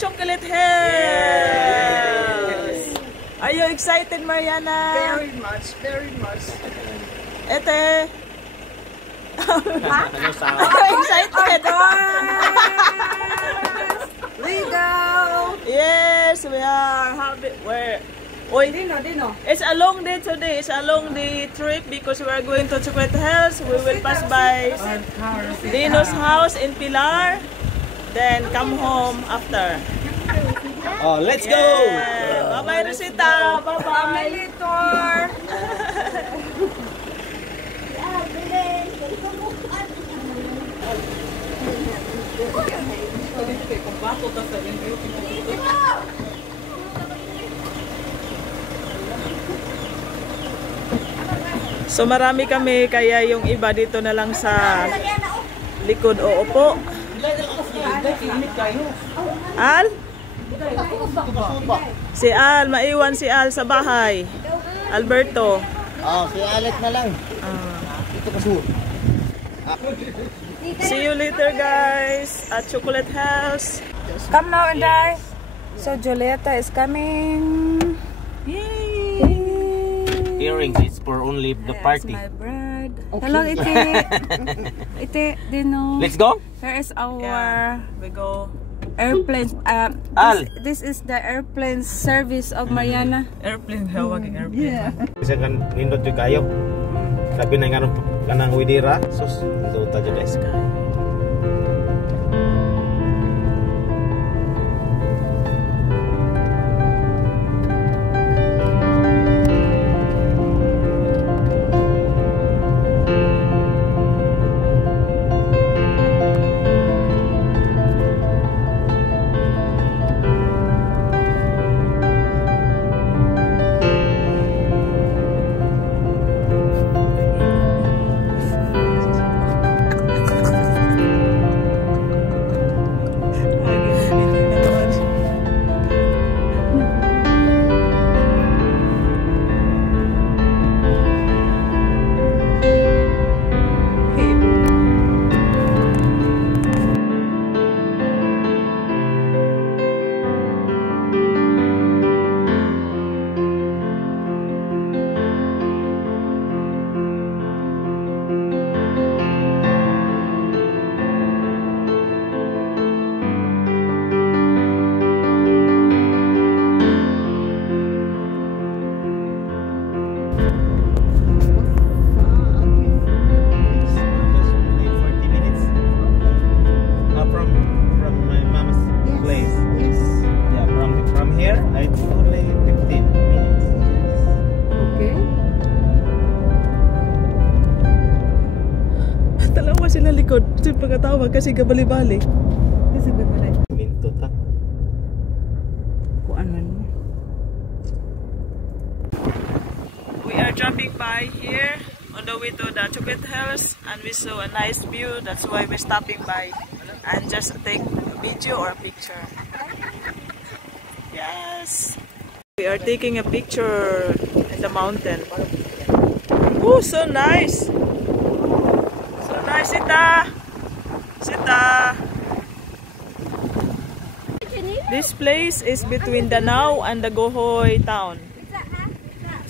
Chocolate Hills! Are you excited, Mariana? Very much, very much. Ete! Excited! We go! Yes, we are happy. Where? Oy, Dino. it's a long day today. It's a long day trip because we are going to Chocolate Hills. We will pass by Dino's house in Pilar, then come home after. Oh, let's go! Bye-bye, Rosita! Bye-bye! Family tour! So marami kami, kaya yung iba dito na lang sa likod o upo. Al? Si Al, maiwan si Al sa bahay. Alberto. Oh, si Alec na lang. Ito kaso. See you later, guys, at Chocolate Hills. Come now and die. So Julieta is coming. Yay! Earrings is for only the party. My bread. Okay. Hello, Ite. Ite, Dino. Let's go. Here is our We go. airplane. Al. This is the airplane service of Mariana. Airplane, hawaging airplane. Yeah. Isa kan nindot yung kayo. Sabi na nga kanang widira. Sus, ito tayo guys. Sila likod, kasi pagkatawag kasi kabali-bali. Kasi babalik. Minto ta. Kuan man. We are dropping by here on the way to the Chocolate Hills and we saw a nice view. That's why we're stopping by and just take a video or a picture. Yes! We are taking a picture in the mountain. Oh, so nice! Nice, Sita! Sita! This place is between Danao and the Gohoy town.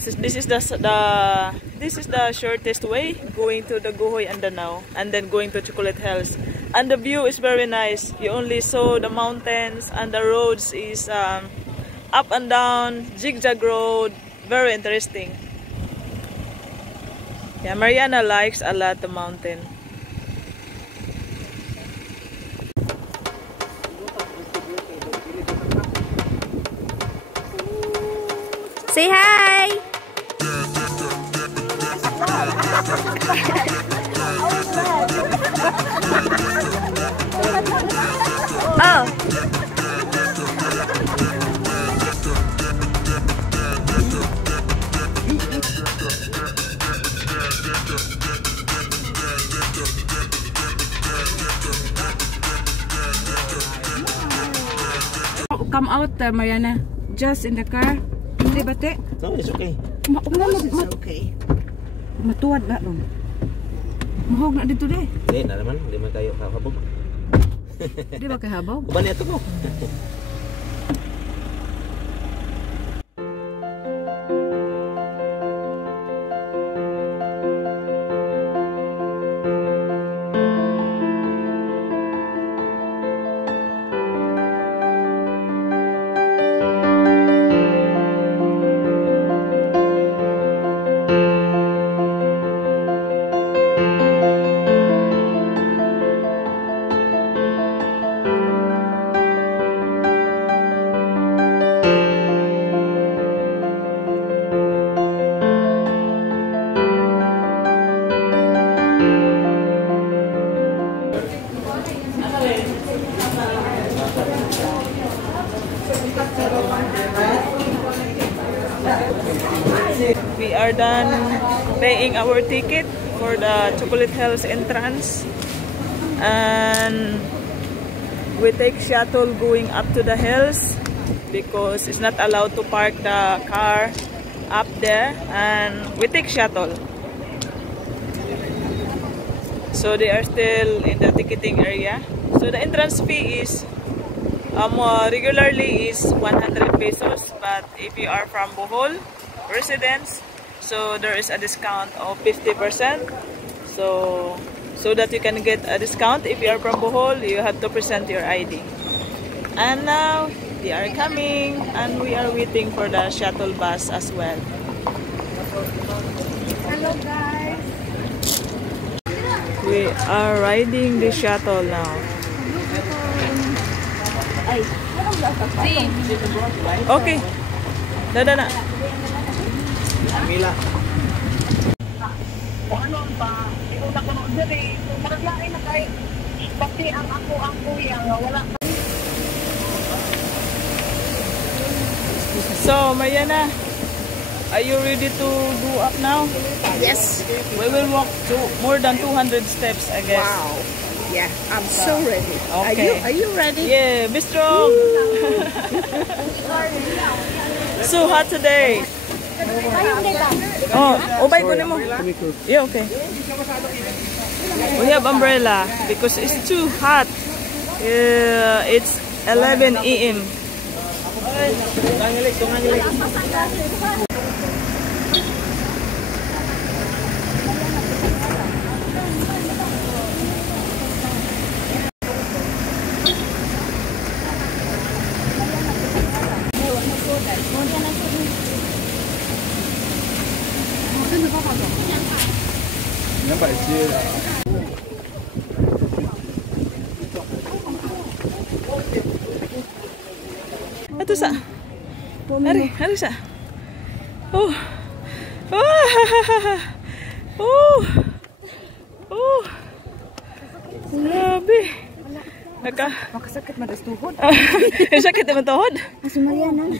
This is the shortest way going to the Gohoy and Danao, and then going to Chocolate Hills. And the view is very nice. You only saw the mountains and the roads is up and down, zigzag road. Very interesting. Yeah, Mariana likes a lot the mountain. Say hi! Oh! Come out, Mariana. Just in the car. Hindi ba, te? No, it's okay. It's okay. Matuwad na ron. Mahog na dito, de. Hindi na naman. Hindi man kayo kahabog. Di ba kahabaw? Kuban ito ko. We are done paying our ticket for the Chocolate Hills entrance, and we take shuttle going up to the hills because it's not allowed to park the car up there, and we take shuttle. So they are still in the ticketing area. So the entrance fee is regularly is 100 pesos, but if you are from Bohol residents, so there is a discount of 50%. So that you can get a discount if you are from Bohol, you have to present your ID. And now they are coming, and we are waiting for the shuttle bus as well. Hello guys. We are riding the shuttle now. Okay. Dada na. Mila. So, Mariana, are you ready to go up now? Yes. We will walk to more than 200 steps, I guess. Wow. Yeah, I'm so ready. Okay. Are you ready? Yeah, be strong. So hot today. Oh, bye ko mo. Yeah, okay. We have umbrella because it's too hot. It's 11 AM. Ito sa. Hari sa. Oh. Oh. Grabe. Makasakit madas-tuhod. Sakit naman tuhod. Si Mariana.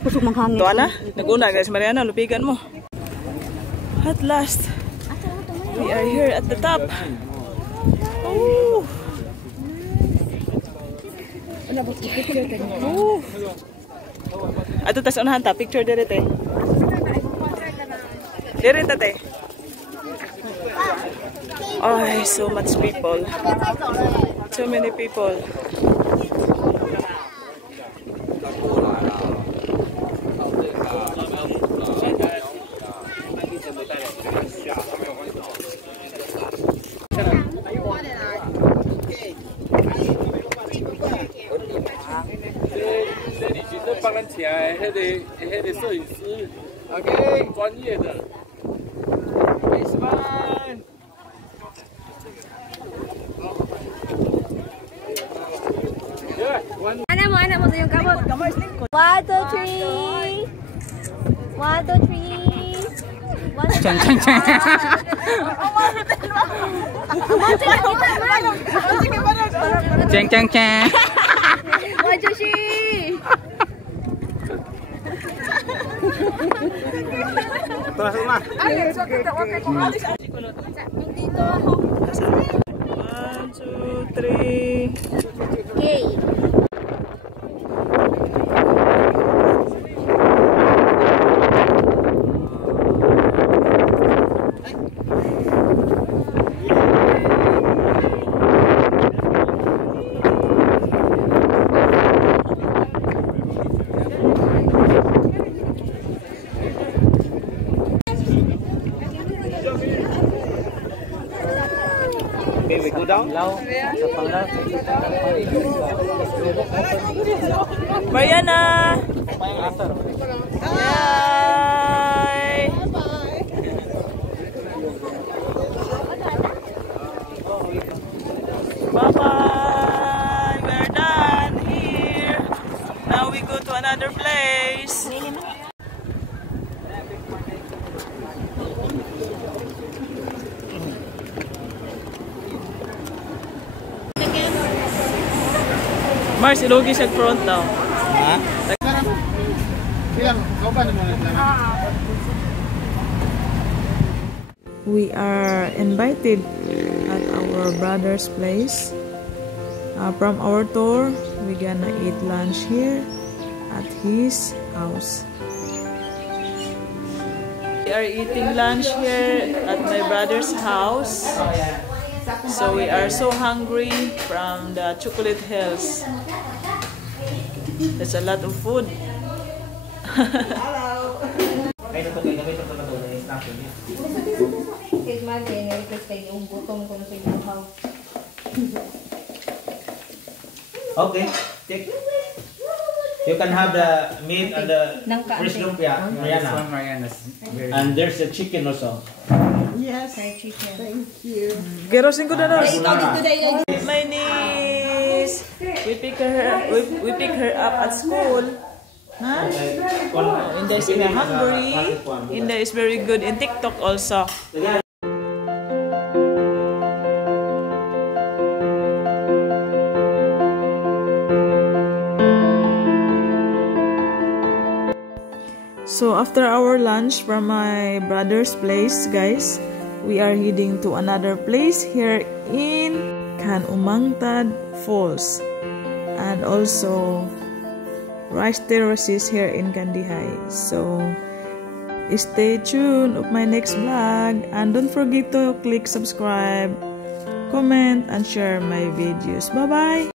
Pusok manghangin. Tuwa na. Nag-una guys, Mariana, lupigan mo. At last, we are here at the top. Oh. Oh. Ato tas unahan ta, picture dire te. Dire ta te. Oh, so much people. So many people. OK， 专业的。Anak mo yung kamot. 1, 2, 3. 1, 2, 3. Chang chang chang. Wajushi. Terus rumah. 1, 2, 3. Okay. Okay, we go down. Mariana! Yay! Bye-bye! We're done here. Now we go to another place. Mars, ilogi sa front daw. Ha? We are invited at our brother's place. From our tour, we're gonna eat lunch here at his house. We are eating lunch here at my brother's house. So we are so hungry from the chocolate hills. There's a lot of food. Okay, take. You can have the meat and the fresh lumpia, Mariana. And there's a chicken also. Yes. Thank you. Gerosin ko na na. My niece. We pick her up at school. Huh? Inday is hungry. Inday is very good in TikTok also. So after our lunch from my brother's place, guys, we are heading to another place here in Can Umangtad Falls, and also rice terraces here in Kandihay. So stay tuned of my next vlog, and don't forget to click subscribe, comment, and share my videos. Bye bye.